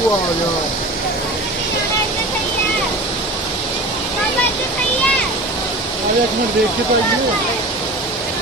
तू आ जा अरे एक मिनट देख के पाइए